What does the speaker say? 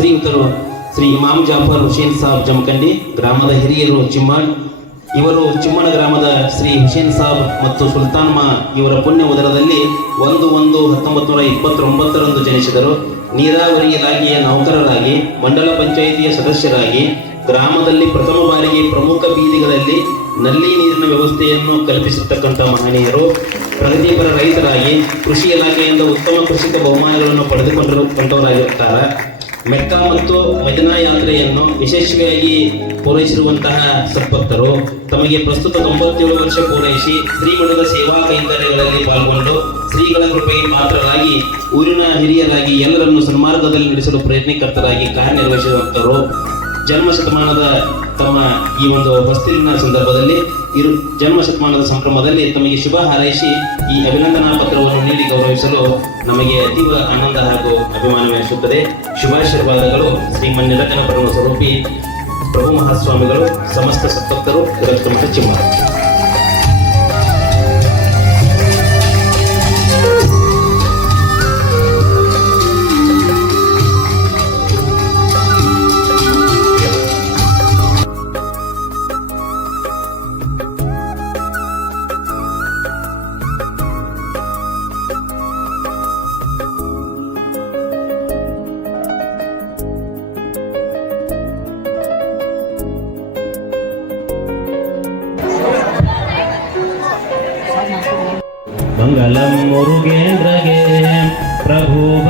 ಶ್ರೀಯುತರು ಶ್ರೀ ಇಮಾಮ್ ಜಾಫರ್ ಹುಸೇನ್ ಸಾಬ್ ಜಮಖಂಡಿ, ಗ್ರಾಮದ ಹಿರಿಯರು ಚಿಮ್ಮಣ್. ಇವರು ಚಿಮ್ಮಣ ಗ್ರಾಮದ ಶ್ರೀ ಹುಸೇನ್ ಸಾಬ್ ಮತ್ತು ಸುಲ್ತಾನ್ಮಾ ಇವರ ಪುಣ್ಯ ಉದರದಲ್ಲಿ 1/1/1929 ಜನಿಸಿದರು. ನೀರಾವರಿ ಇಲಾಖೆಯ ನೌಕರರಾಗಿ, ಮಂಡಲ ಪಂಚಾಯಿತಿಯ ಸದಸ್ಯರಾಗಿ, ಗ್ರಾಮದಲ್ಲಿ ಪ್ರಥಮ ಬಾರಿಗೆ ಪ್ರಮುಖ ಬೀದಿಗಳಲ್ಲಿ ನಲ್ಲಿ ನೀರಿನ ವ್ಯವಸ್ಥೆಯನ್ನು ಕಲ್ಪಿಸತಕ್ಕಂಥ ಮಹನೀಯರು. ಪ್ರಗತಿಪರ ರೈತರಾಗಿ ಕೃಷಿ ಇಲಾಖೆಯಿಂದ ಉತ್ತಮ ಕೃಷಿಕ ಬಹುಮಾನಗಳನ್ನು ಪಡೆದುಕೊಂಡವರಾಗಿರುತ್ತಾರೆ. ಮೆಕ್ಕಾ ಮತ್ತು ಮದಿನಾ ಯಾತ್ರೆಯನ್ನು ಯಶಸ್ವಿಯಾಗಿ ಪೂರೈಸಿರುವಂತಹ ಸದ್ಭಕ್ತರು. ತಮಗೆ ಪ್ರಸ್ತುತ 97 ವರ್ಷ ಪೂರೈಸಿ ಶ್ರೀಮಠದ ಸೇವಾ ಕೈಂಕರ್ಯಗಳಲ್ಲಿ ಪಾಲ್ಗೊಂಡು ಶ್ರೀಗಳ ಕೃಪೆಗೆ ಪಾತ್ರರಾಗಿ ಊರಿನ ಹಿರಿಯರಾಗಿ ಎಲ್ಲರನ್ನು ಸನ್ಮಾರ್ಗದಲ್ಲಿ ನಡೆಸಲು ಪ್ರಯತ್ನಕರ್ತರಾಗಿ ಕಾರ್ಯನಿರ್ವಹಿಸಿರುವಂತರು. ಜನ್ಮ ಶತಮಾನದ ತಮ್ಮ ಈ ಒಂದು ಹೊಸ್ತಿಲಿನ ಸಂದರ್ಭದಲ್ಲಿ ಜನ್ಮ ಶತಮಾನದ ಸಂಭ್ರಮದಲ್ಲಿ ತಮಗೆ ಶುಭ ಹಾರೈಸಿ ಈ ಅಭಿನಂದನಾ ಪತ್ರವನ್ನು ನೀಡಿ ಗೌರವಿಸಲು ನಮಗೆ ಅತೀವ ಆನಂದ ಹಾಗೂ ಅಭಿಮಾನವೆನಿಸುತ್ತದೆ. ಶುಭಾಶೀರ್ವಾದಗಳು. ಶ್ರೀಮನ್ನಿಲಕನ ಪರಮ ಸ್ವರೂಪಿ ಪ್ರಭು ಮಹಾಸ್ವಾಮಿಗಳು, ಸಮಸ್ತ ಸದ್ಭಕ್ತರು, ರಕ್ತಮಠ ಚಿಮ್ಮ. ಮಂಗಲಂ ಮುರುಗೇಂದ್ರ